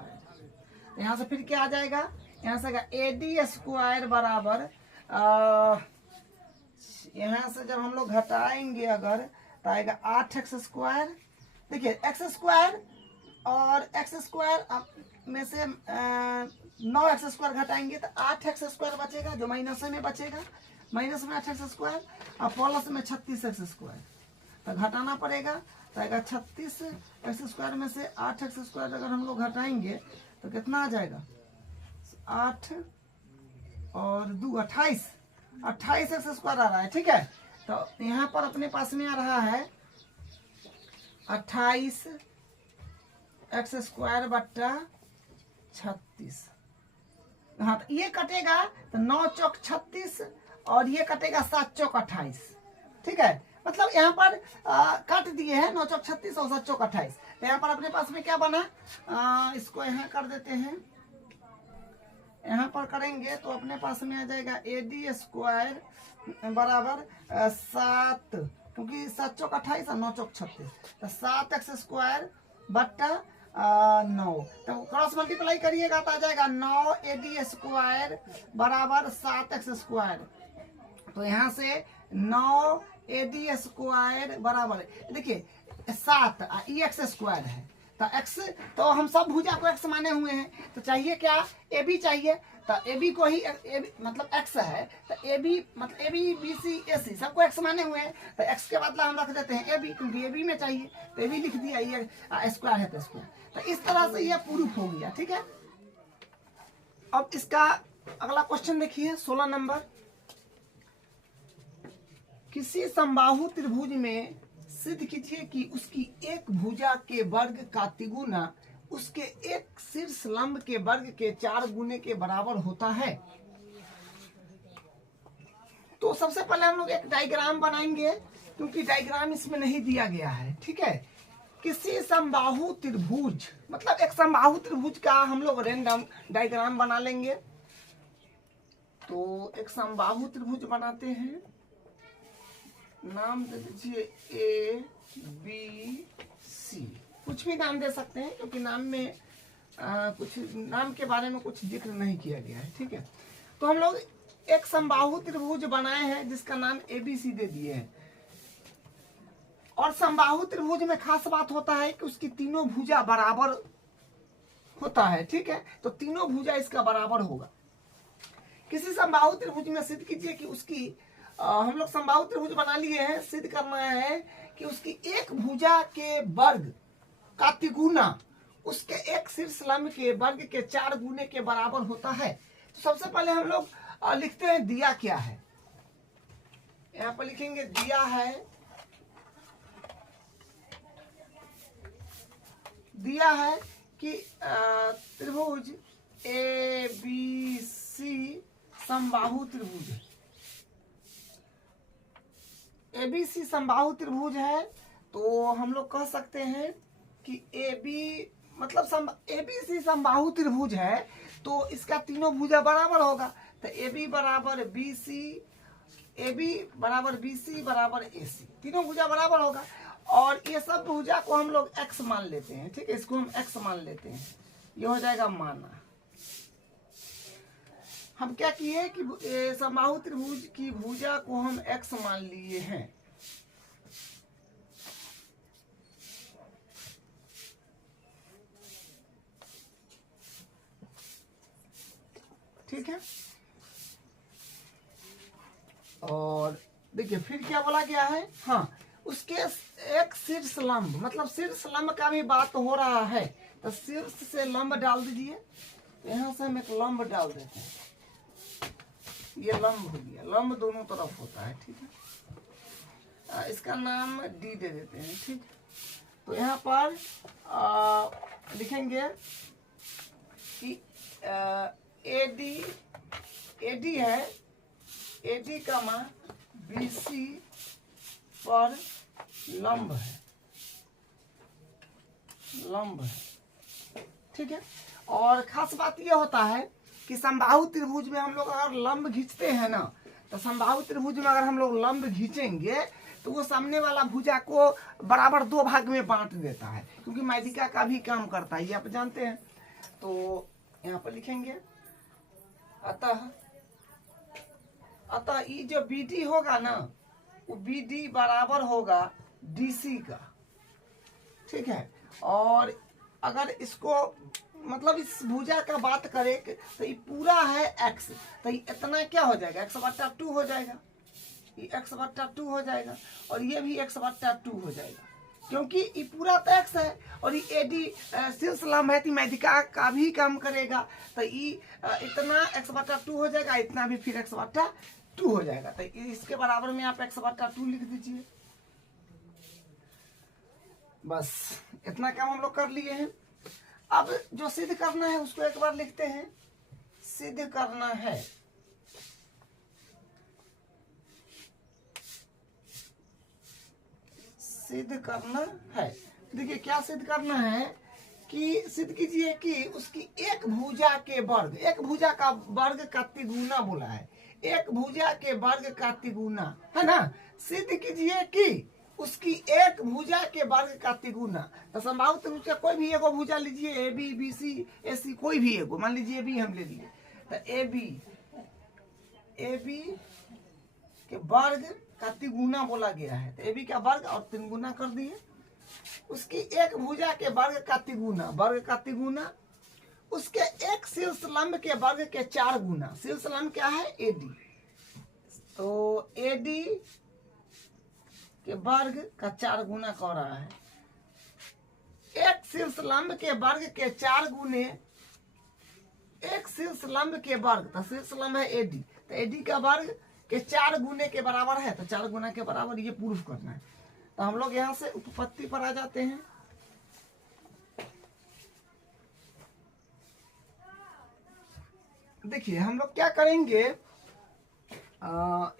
यहाँ से फिर क्या आ जाएगा, यहाँ से AD² बराबर यहाँ से जब हम लोग घटाएंगे अगर, तो आएगा 8x²। देखिए x² और x² में से 9x² घटाएंगे तो 8x² बचेगा, जो माइनस में बचेगा, माइनस में 8x² और प्लस में 36x², तो घटाना पड़ेगा, तो आएगा 36 एक्स स्क्वायर में से 8 एक्स स्क्वायर अगर हम लोग घटाएंगे तो कितना आ जाएगा 8 और 2 28 एक्स स्क्वायर आ रहा है। ठीक है, तो यहाँ पर अपने पास में आ रहा है 28 एक्स स्क्वायर बट्टा 36। हाँ, तो ये कटेगा तो 9 चौक 36 और ये कटेगा 7 चौक 28। ठीक है, मतलब यहाँ पर काट दिए हैं 9 चौक 36 और 7 चौक 28। तो यहाँ पर अपने पास में क्या बना, इसको यहाँ कर देते हैं, यहाँ पर करेंगे तो अपने पास में आ जाएगा AD स्क्वायर बराबर 7, क्योंकि 7 चौक 28 और 9 चौक 36, तो 7 एक्स स्क्वायर बट्टा 9, तो क्रॉस मल्टीप्लाई करिएगा तो आ जाएगा 9 AD स्क्वायर बराबर 7 एक्स स्क्वायर। तो यहाँ से 9 AD स्क्वायर बराबर, देखिए 7 ई एक्स स्क्वायर है, तो x, तो हम सब भुजा को x माने हुए हैं, तो चाहिए क्या AB चाहिए, तो AB को ही मतलब x है, तो AB मतलब AB BC AC सबको x माने हुए हैं, तो x के बदला हम रख देते हैं AB, क्योंकि AB में चाहिए तो AB लिख दिया, ये स्क्वायर है तो स्क्वायर। तो इस तरह से यह प्रूफ हो गया। ठीक है, अब इसका अगला क्वेश्चन देखिए 16 नंबर। किसी समबाहु त्रिभुज में सिद्ध कीजिए कि उसकी एक भुजा के वर्ग का तिगुना उसके एक शीर्ष लंब के वर्ग के 4 गुने के बराबर होता है। तो सबसे पहले हम लोग एक डायग्राम बनाएंगे, क्योंकि डायग्राम इसमें नहीं दिया गया है। ठीक है, किसी समबाहु त्रिभुज, मतलब एक समबाहु त्रिभुज का हम लोग रैंडम डायग्राम बना लेंगे। तो एक समबाहु त्रिभुज बनाते हैं, नाम दे दीजिए ABC, कुछ भी नाम दे सकते हैं, क्योंकि नाम में कुछ नाम के बारे में कुछ जिक्र नहीं किया गया है। ठीक है, तो हम लोग एक समबाहु त्रिभुज बनाए हैं जिसका नाम ABC दे दिए हैं। और समबाहु त्रिभुज में खास बात होता है कि उसकी तीनों भुजा बराबर होता है। ठीक है, तो तीनों भुजा इसका बराबर होगा। किसी समबाहु त्रिभुज में सिद्ध कीजिए कि उसकी हम लोग समबाहु त्रिभुज बना लिए हैं, सिद्ध करना है कि उसकी एक भुजा के वर्ग का तिगुना उसके एक शीर्ष लंब के वर्ग के 4 गुने के बराबर होता है। तो सबसे पहले हम लोग लिखते हैं दिया क्या है, यहाँ पर लिखेंगे दिया है, दिया है कि त्रिभुज ABC समबाहु त्रिभुज है। ABC समबाहु त्रिभुज है, तो हम लोग कह सकते हैं कि AB मतलब ABC समबाहु त्रिभुज है, तो इसका तीनों भुजा बराबर होगा। तो AB बराबर BC, AB बराबर BC बराबर AC, तीनों भुजा बराबर होगा। और ये सब भुजा को हम लोग x मान लेते हैं। ठीक है, इसको हम x मान लेते हैं, ये हो जाएगा माना। हम क्या किए कि समबाहु त्रिभुज की भुजा को हम x मान लिए हैं। ठीक है, और देखिए फिर क्या बोला गया है, हाँ उसके एक शीर्ष लंब, मतलब शीर्ष लंब का भी बात हो रहा है, तो शीर्ष से लंब डाल दीजिए। यहाँ से हम एक लंब डाल देते हैं, ये लंब हो गया, लंब दोनों तरफ होता है। ठीक है, इसका नाम D दे देते हैं। ठीक, तो यहाँ पर लिखेंगे कि AD है, AD का मान BC पर लंब है, लंब है। ठीक है, और खास बात यह होता है कि समबाहु त्रिभुज में हम लोग अगर लंब खींचते हैं ना, तो समबाहु त्रिभुज में अगर हम लोग लंब खींचेंगे तो वो सामने वाला भुजा को बराबर 2 भाग में बांट देता है, क्योंकि माध्यिका का भी काम करता है, ये आप जानते हैं। तो यहाँ पर लिखेंगे अतः ये जो BD होगा ना, वो BD बराबर होगा DC का। ठीक है, और अगर इसको मतलब इस भुजा का बात करें तो ये पूरा है x, तो ये इतना क्या हो जाएगा, x/2 हो जाएगा, ये x/2 हो जाएगा, और ये भी x/2 हो जाएगा। क्योंकि ये पूरा तो एक्स है और ये एडी शीर्ष लंब है, तो मैजिका का भी काम करेगा, तो ये इतना एक्स बटा 2 हो जाएगा, इतना भी फिर एक्स बटा 2 हो जाएगा। तो इसके बराबर में आप एक्स बटा 2 लिख दीजिए। बस इतना काम हम लोग कर लिए हैं। अब जो सिद्ध करना है उसको एक बार लिखते हैं। सिद्ध करना है, सिद्ध करना है। देखिए क्या सिद्ध करना है कि सिद्ध कीजिए कि उसकी एक भुजा के वर्ग, एक भुजा का वर्ग का तिगुना बोला है, एक भुजा के वर्ग का तिगुना है ना। सिद्ध कीजिए कि उसकी एक भुजा के वर्ग का तिगुना। तो संभावित रूप से कोई भी एगो भुजा लीजिए, ए बी बी सी ए सी, कोई भी एगो, मान लीजिए बी हम ले लिए, तो ए बी के वर्ग का तिगुना बोला गया है, तो ए बी का वर्ग और तिगुना कर दिए। उसकी एक भुजा के वर्ग का तिगुना, वर्ग का तिगुना, उसके एक शीर्ष लंब के वर्ग के 4 गुना। शीर्ष लंब क्या है? एडी, तो एडी के वर्ग का 4 गुना कह रहा है। एक शीर्ष लंब के वर्ग के 4 गुने एक शीर्ष लंब के वर्ग, तो शीर्ष लंब है एडी, तो एडी का वर्ग के 4 गुने के बराबर है, तो 4 गुना के बराबर ये प्रूफ करना है। तो हम लोग यहां से उपपत्ति पर आ जाते हैं। देखिए हम लोग क्या करेंगे,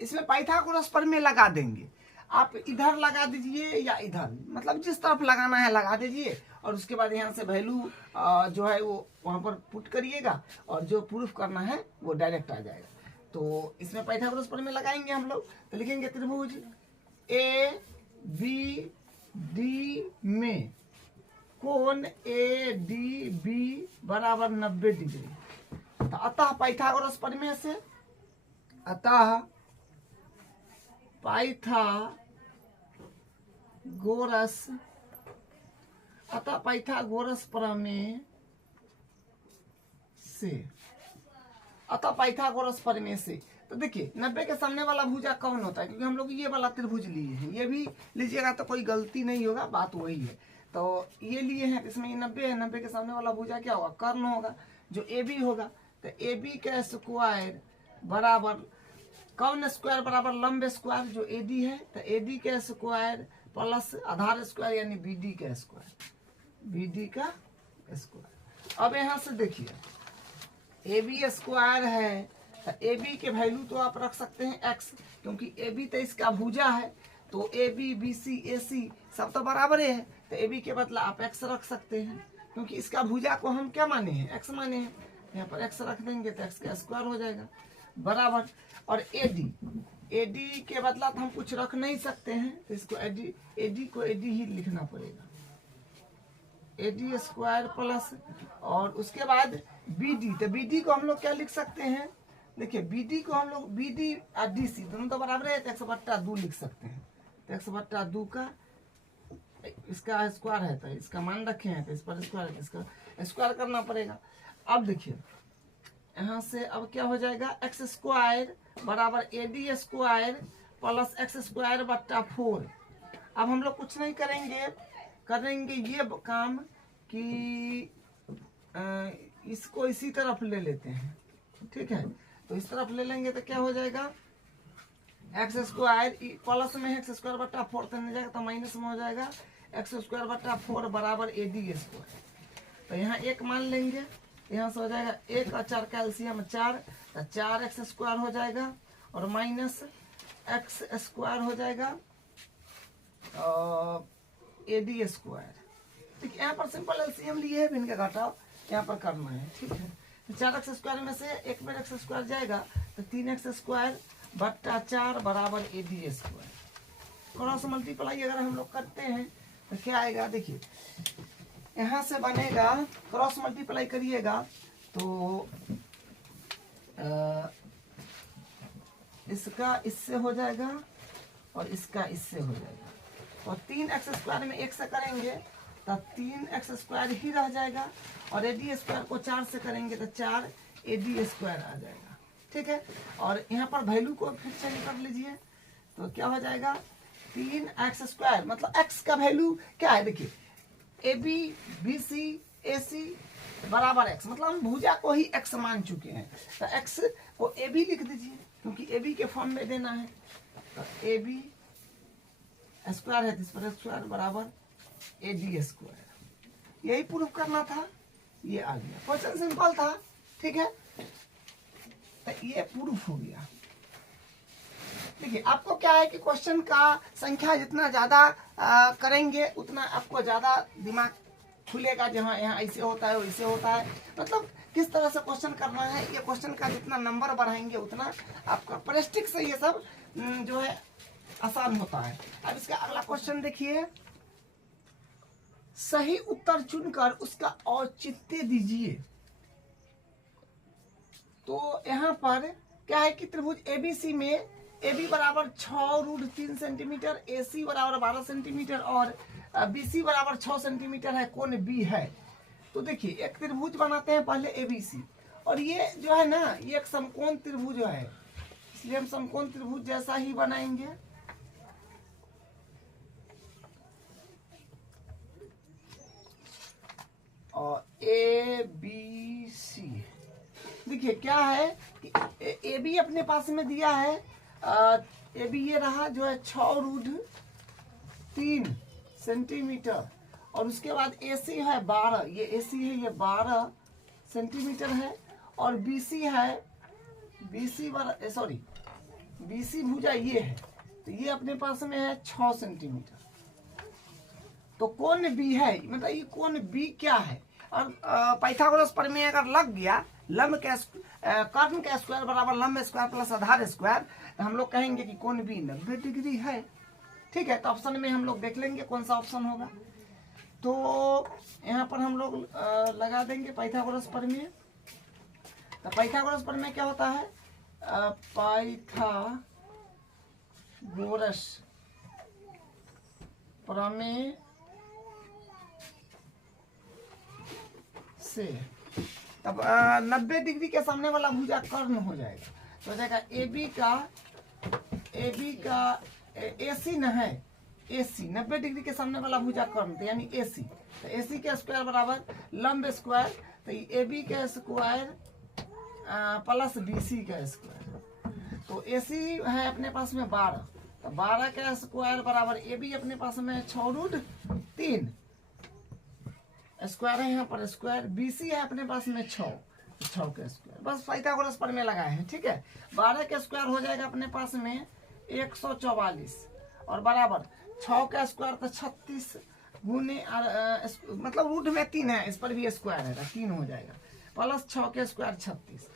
इसमें पाइथागोरस प्रमेय लगा देंगे। आप इधर लगा दीजिए या इधर, मतलब जिस तरफ लगाना है लगा दीजिए, और उसके बाद यहाँ से वैल्यू जो है वो वहां पर पुट करिएगा, और जो प्रूफ करना है वो डायरेक्ट आ जाएगा। तो इसमें पाइथागोरस प्रमेय लगाएंगे हम लोग। तो लिखेंगे त्रिभुज ए बी डी में कोण ए डी बी बराबर 90 डिग्री। तो अतः पाइथागोरस प्रमेय से, अतः पाइथागोरस प्रमेय से, अतः पाइथागोरस प्रमेय से। तो देखिए 90 के सामने वाला भुजा कौन होता है, क्योंकि हम लोग ये वाला त्रिभुज लिए हैं, ये भी लीजिएगा तो कोई गलती नहीं होगा, बात वही है। तो ये लिए हैं, इसमें ये 90 है, 90 के सामने वाला भुजा क्या होगा? कर्ण होगा, जो ए बी होगा। तो ए बी का स्क्वायर बराबर कौन स्क्वायर बराबर लंब स्क्वायर जो ए डी है, तो ए डी का स्क्वायर प्लस आधार स्क्वायर यानी बी डी का स्क्वायर, बी डी का स्क्वायर। अब यहाँ से देखिए ए बी स्क्वायर है, तो ए बी के वैल्यू तो आप रख सकते हैं एक्स, क्योंकि ए बी तो इसका भुजा है, तो ए बी बी सी ए सी सब तो बराबर है। तो ए बी के बदला आप एक्स रख सकते हैं, क्योंकि इसका भुजा को हम क्या माने हैं? एक्स माने हैं। यहाँ पर एक्स रख देंगे तो एक्स का स्क्वायर हो जाएगा बराबर। और एडी, एडी के बदला तो हम कुछ रख नहीं सकते हैं, तो इसको एडी, एडी को एडी ही लिखना पड़ेगा, एडी स्क्वायर प्लस, और उसके बाद बीडी। तो बीडी को हम लोग क्या लिख सकते हैं? देखिए बीडी को हम लोग बीडी और डीसी दोनों तो बराबर है, तो एक्स बट्टा 2 लिख सकते हैं। तो एक्स बट्टा 2 का इसका स्क्वायर है, तो इसका मान रखे हैं, तो इस पर स्क्वायर, इसका स्क्वायर करना पड़ेगा। अब देखिए यहाँ से अब क्या हो जाएगा? एक्स स्क्वायर बराबर A D square plus x square बट्टा 4। अब हम लोग कुछ नहीं करेंगे, करेंगे ये काम कि इसको इसी तरफ ले लेते हैं, ठीक है। तो इस तरफ ले लेंगे तो क्या हो जाएगा? एक्स स्क्वायर प्लस में एक्स स्क्वायर बट्टा 4 तो नहीं जाएगा, तो माइनस में हो जाएगा एक्स स्क्वायर बट्टा 4 बराबर ए डी स्क्वायर। तो यहाँ एक मान लेंगे, यहाँ से हो जाएगा 1 और 4 का एलसीएम 4, तो 4 एक्स स्क्वायर हो जाएगा और माइनस एक्स स्क्वायर हो जाएगा ए डी स्क्वायर। ठीक, यहाँ पर सिंपल एलसीएम लिए है, इनका घटाव यहाँ पर करना है, ठीक है। तो 4 एक्स स्क्वायर में से 1 में एक्स स्क्वायर जाएगा, तो 3 एक्स स्क्वायर बट्टा 4 बराबर A D square. Cross multiply अगर हम लोग करते हैं तो क्या आएगा? देखिए यहाँ से बनेगा, क्रॉस मल्टीप्लाई करिएगा तो इसका इससे हो जाएगा और इसका इससे हो जाएगा, और 3 एक्स स्क्वायर में 1 से करेंगे तो 3 एक्स स्क्वायर ही रह जाएगा, और ए डी स्क्वायर को 4 से करेंगे तो 4 ए डी स्क्वायर आ जाएगा, ठीक है। और यहाँ पर वैल्यू को फिर चेंज कर लीजिए, तो क्या हो जाएगा? 3x², मतलब x का वैल्यू क्या है, देखिए AB BC AC बराबर x, मतलब हम भुजा को ही x मान चुके हैं, तो x को AB लिख दीजिए क्योंकि AB के फॉर्म में देना है, तो AB स्क्वायर है, इस पर स्क्वायर बराबर AD², यही प्रूफ करना था, ये आ गया, क्वेश्चन सिंपल था, ठीक है, तो ये प्रूफ हो गया। देखिए आपको क्या है कि क्वेश्चन का संख्या जितना ज्यादा करेंगे उतना आपको ज्यादा दिमाग खुलेगा, जहाँ यहाँ ऐसे होता है वैसे होता है, मतलब किस तरह से क्वेश्चन करना है, ये क्वेश्चन का जितना नंबर बढ़ाएंगे उतना आपका प्रैक्टिस से ये सब जो है आसान होता है। अब इसका अगला क्वेश्चन देखिए, सही उत्तर चुनकर उसका औचित्य दीजिए। तो यहाँ पर क्या है कि त्रिभुज एबीसी में AB बराबर 6√3 सेंटीमीटर, AC बराबर 12 सेंटीमीटर और BC बराबर 6 सेंटीमीटर है, कोण B है। तो देखिए एक त्रिभुज बनाते हैं पहले ABC, और ये जो है ना ये एक समकोण त्रिभुज है, इसलिए हम समकोण त्रिभुज जैसा ही बनाएंगे। और ABC देखिए क्या है कि AB अपने पास में दिया है, AB ये रहा जो है 6√3 सेंटीमीटर, और उसके बाद AC है 12, ये AC है ये 12 सेंटीमीटर है, और BC है BC भुजा ये है, तो ये अपने पास में है 6 सेंटीमीटर। तो कोण B है, मतलब ये कोण B क्या है, और पाइथागोरस प्रमेय अगर लग गया, लंब के कर्ण का स्क्वायर बराबर लंब स्क्वायर प्लस आधार स्क्वायर, तो हम लोग कहेंगे कि कोण B 90 डिग्री है, ठीक है। तो ऑप्शन में हम लोग देख लेंगे कौन सा ऑप्शन होगा, तो यहाँ पर हम लोग लगा देंगे पाइथागोरस प्रमेय। तो पाइथागोरस प्रमेय क्या होता है, पाइथागोरस प्रमेय से तब 90 डिग्री के सामने वाला भुजा कर्ण हो जाएगा, तो हो जाएगा AB का AC न है, AC 90 डिग्री के सामने वाला भुजा कर्ण, तो यानी AC, तो AC के स्क्वायर बराबर लंब स्क्वायर, तो AB का स्क्वायर प्लस BC का स्क्वायर, तो AC है अपने पास में 12, तो 12 का स्क्वायर बराबर AB अपने पास में 6√3 स्क्वायर है, यहाँ पर स्क्वायर, BC है अपने पास में 6 का स्क्वायर, बस पाइथागोरस प्रमेय लगाए हैं, ठीक है। 12 का स्क्वायर हो जाएगा अपने पास में 144, और बराबर 6 का स्क्वायर तो 36 गुने, मतलब रूट में 3 है, इस पर भी स्क्वायर है 3 हो जाएगा, प्लस 6 के स्क्वायर 36,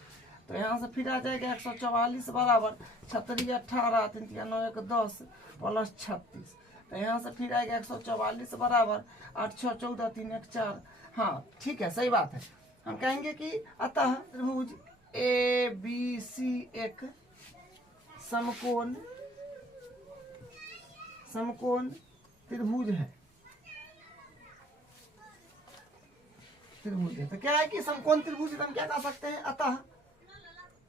तो यहाँ से फिर आ जाएगा 144 बराबर 36 18 3 9 1 10 प्लस 36, तो यहाँ से फिर आएगा 144 बराबर 8 6 14 3 1 4, हाँ ठीक है, सही बात है। हम कहेंगे कि अतः त्रिभुज ABC एक समकोण त्रिभुज है, तो क्या है कि समकोण त्रिभुज हम क्या कर सकते हैं, अतः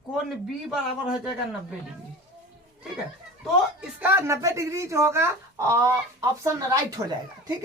कोण B बराबर हो जाएगा 90 डिग्री, ठीक है। तो इसका 90 डिग्री जो होगा ऑप्शन राइट हो जाएगा, ठीक है।